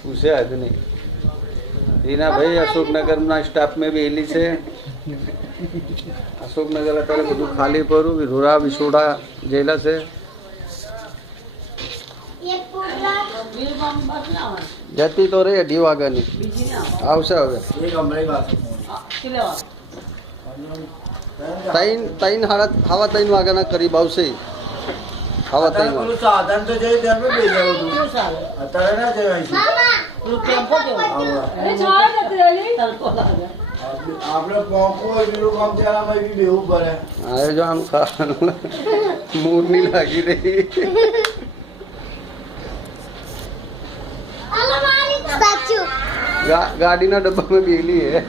પૂછે હજ નહીં રીના ભાઈ અશોકનગરના સ્ટાફમાં બી એલી છે અશોકનગર અત્યારે બધું ખાલી પડ્યું વિરોડા વિસોડા જેલા છે જતી તો રે 2 વાગ્યાની આવશે હવે 3 વાગ્યાના કરીબ આવશે હવા 3 વાગે સાધન તો જઈ ત્યાં બે જવું તું અત્યારે ના જવાય છે આપણે પોકો એટલું કામ ચાલવામાં બી બેવું પડે હવે જો આમ ખાવાનું મૂડ નહીં લાગી રહી ગાડીના ડબ્બામાં બેલી હે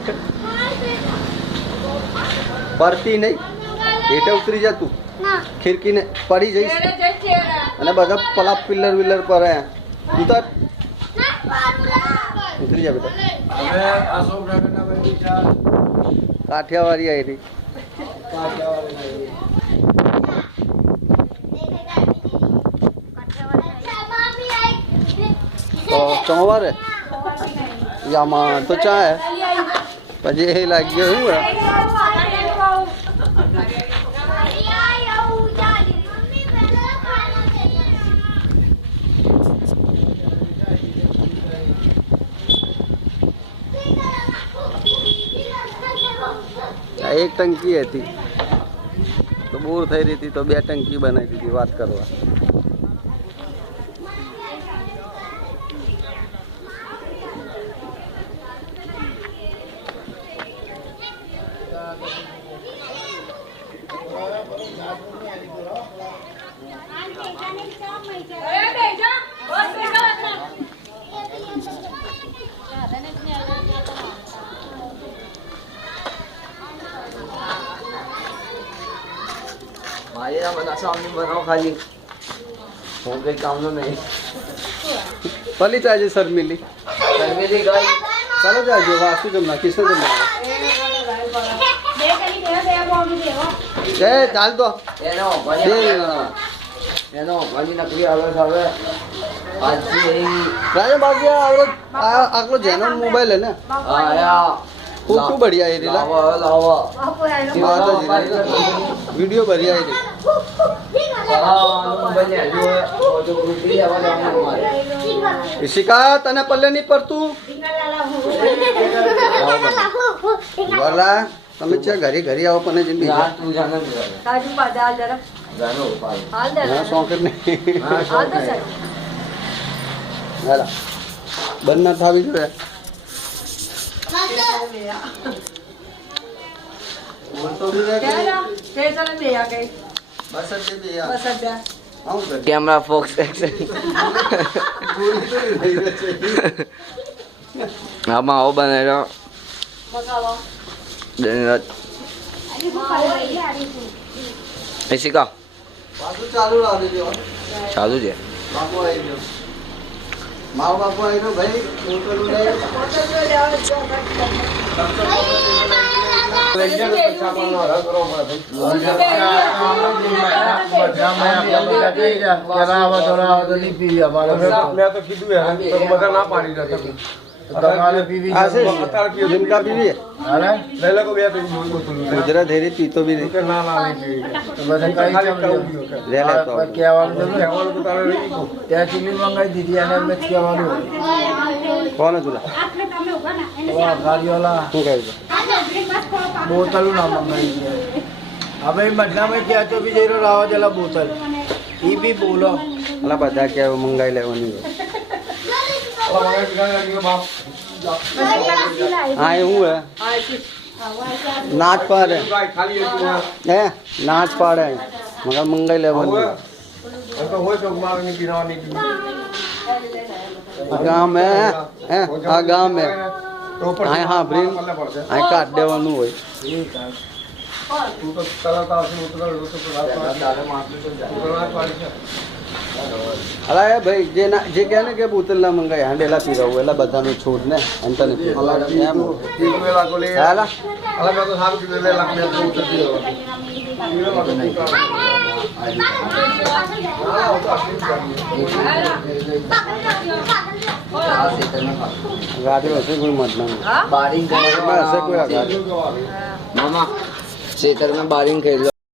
પડતી નહીં હેઠે ઉતરી જા તું ખિડકીને પડી જઈશ અને બધા પલા પિલ્લર વિલ્લર પર ઉતર ઉતરી જા બેટા હવે અશોકનગરના ભાઈ કાઠિયાવાડી આવી રહી તો સોમવારે યામાં તો ચા હે પછી એ લાગી ગયો શું એક ટંકી હતી તો બોર થઈ રહી હતી તો 2 ટંકી બનાવી દીધી વાત કરવા भाई ना बना सामने बनाओ खाली हो गई काम तो नहीं पली चाहिए सर मिली मेरी गाय चलो जाइए वास्तु जमना किसने जमना डाल दो एनो भाई नकली आवे सावे आज यही राजा बाबू आकलो जेनो मोबाइल है ना आया खूब बढ़िया है रीला लावा वीडियो बढ़िया है ऋषिका तने पल्ले नहीं पड़तू बोला તમે છે ઘરે ઘરે આવો પણ જલ્દી यार तू जाना काजू बादाल जरा जानो पाल हाल दे હા શોખ નહીં हाल दे सर હાલા બંધ ના થાવી જોઈએ બોલતો બી રહે क्या स्टेशन में आ गई બસ જ બે યાર बस अड्डा આવું કરે कैमरा फोकस एक्शन આમાં આવો બનાવ્યો मसाला શિકા પાછું ચાલુ રાખી દો ચાલુ છે બાપુ આવી ગયો મારો બાપુ આવી ગયો ભાઈ મોટલું નહીં जिनका पीवी गुजरात हेरी पीतो भी नहीं कौन है तुला બોતલ ના મંગાવી છે હવે મતલબ ત્યાં તો બી જઈ રાવા જેલા બોતલ એ બી બોલો अला બધા કે મંગાઈ લેવાની હા એવું હે નાચ પાડે હે નાચ પાડે મગર મંગાઈ લેવાની ગામ હે આ ગામ હે હા હા બ્રીન આ કાઢ દેવાનું હોય અલા એ ભાઈ જે કહે ને કે બોતલ ના મંગાઈ હાંડેલા પીરાવું એટલે બધાનું છૂટ ને અંતર હાલા ગાડી હશે કોઈ મતલબ बारिंग હશે કોઈ આ ગાડી मामा क्षेत्र में बारिंग खेल लो